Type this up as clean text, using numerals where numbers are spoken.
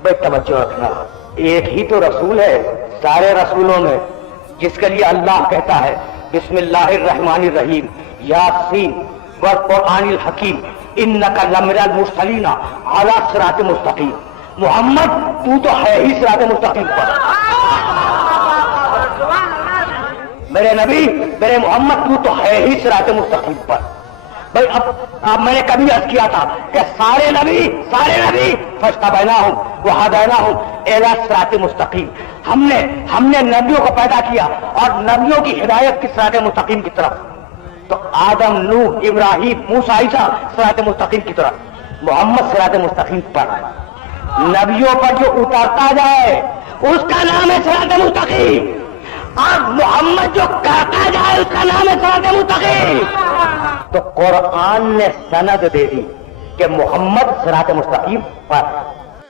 भाई तवज्जो रखना, एक ही तो रसूल है सारे रसूलों में जिसके लिए अल्लाह कहता है बिस्मिल्लाहिर्रहमानिर्रहीम यासीन वल कुरआनिल हकीम इन्नका लमिनल मुरसलीना अला सिरातिल मुस्तकीम। मोहम्मद तू तो है ही सिरात मुस्तकीम पर। मेरे नबी मेरे मोहम्मद तू तो है ही सिरात मुस्तकीम पर। भाई अब मैंने कभी अर्ज किया था कि सारे नबी फस्तबैना हूं वहदैना हूं इला सिरात मुस्तकीम। हमने नबियों को पैदा किया और नबियों की हिदायत की सिरात मुस्तकीम की तरफ। तो आदम नूह इब्राहिम मूसा ईसा सिरात मुस्तकीम की तरफ, मोहम्मद सिरात मुस्तकीम पर। नबियों पर जो उतरता जाए उसका नाम है सिरात मुस्तकीम, और मोहम्मद जो करता जाए उसका नाम है सिरात मुस्तकीम। तो कुरान ने सनद दे दी कि मोहम्मद सिरात मुस्तकीम पर।